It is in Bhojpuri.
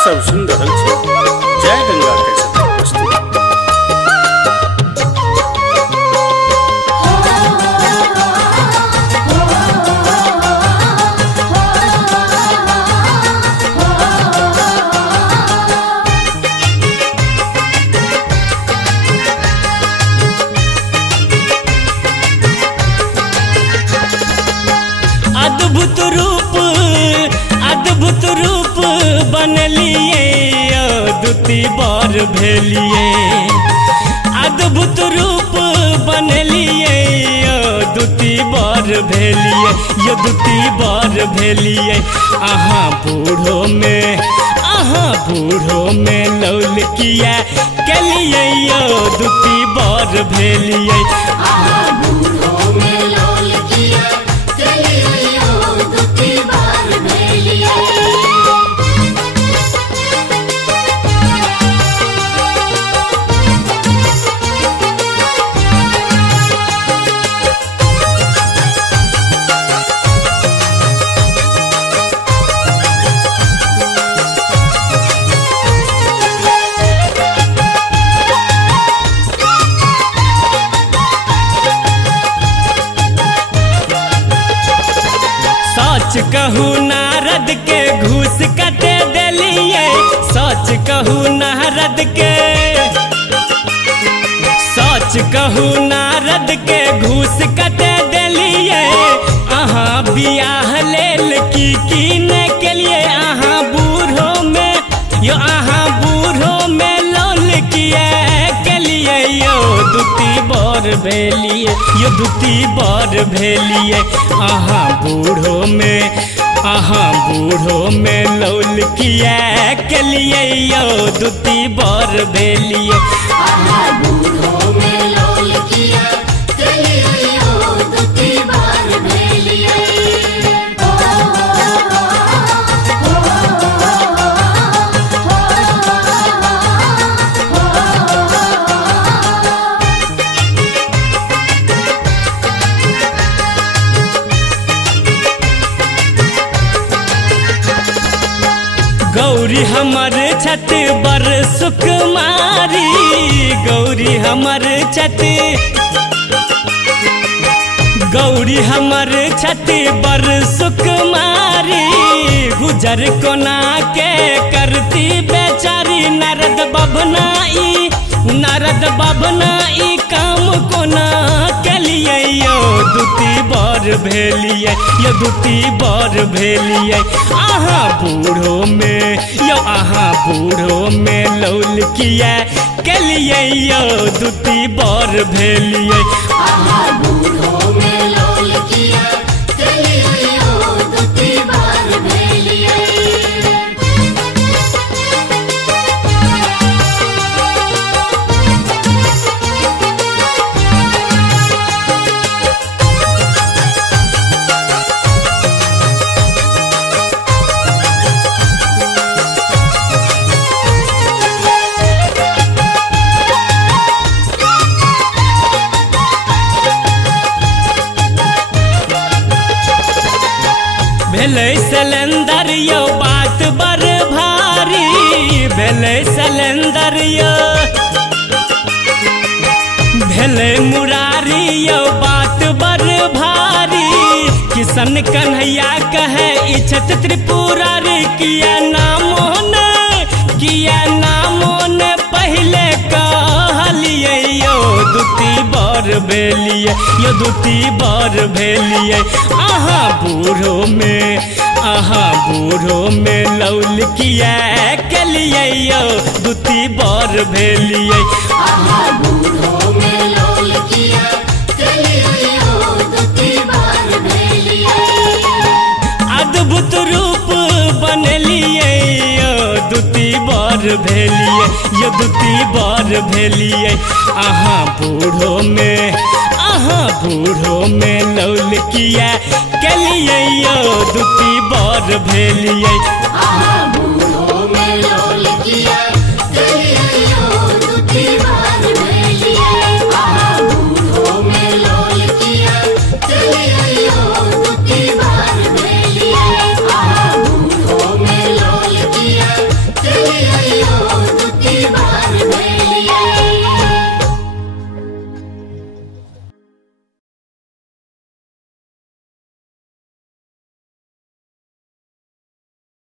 सब सुन रहल छी जय गंगा कैसेट प्रस्तुत। अद्भुत रूप बनलिए दुती बार भेलिए। अद्भुत रूप बनलिए दुती बार भेलिए। यो दुती बार भेलिए। अहाँ बूढ़ो में लौल किया कलिए यो दुती बार भेलिए। सच कहू नारद के घूस कटे दिलिए। सच कहू नारद के घूस कटे दिलिए। अहाँ बियाह लेल की ने केलिए। अहाँ बूढ़ो में लौल किया केलिए यो दुती बार भेलिए। यो दुती बार भेलिए। अहाँ बूढ़ो में लौल किया केलिए यो दुती बार भेलिए। गौरी हमर छत बर सुकुमारी। गौरी हमर छत बर सुकुमारी। गुजर कोना के करती बेचारी। नारद बभनाई काम कोना केलिए यो दुती बार भेलिए। यो दुती बार भेलिए। अहाँ बूढ़ो में लौल किया केलिए यो दुती बार भेलिए। भेलै सिलेंडर यो बात बर भारी। भेलै सिलेंडर यो भेलै मुरारी यो बात बर भारी। किशन कन्हैया कहे इच्छत त्रिपुरारी। किया नामो न पहले कहलिए यो दुती बार भेलिए। यो दुती बार भेलिए। अहाँ बूढ़ो में लौल किया केलिए यो दुती बार भेलिए। अद्भुत रूप बनलिए यो दुती बार भेलिए। यो दुती बार भेलिए। अहाँ बूढ़ो में लौल किया केलिए यो दुती बार भेलिए। बूढ़ो में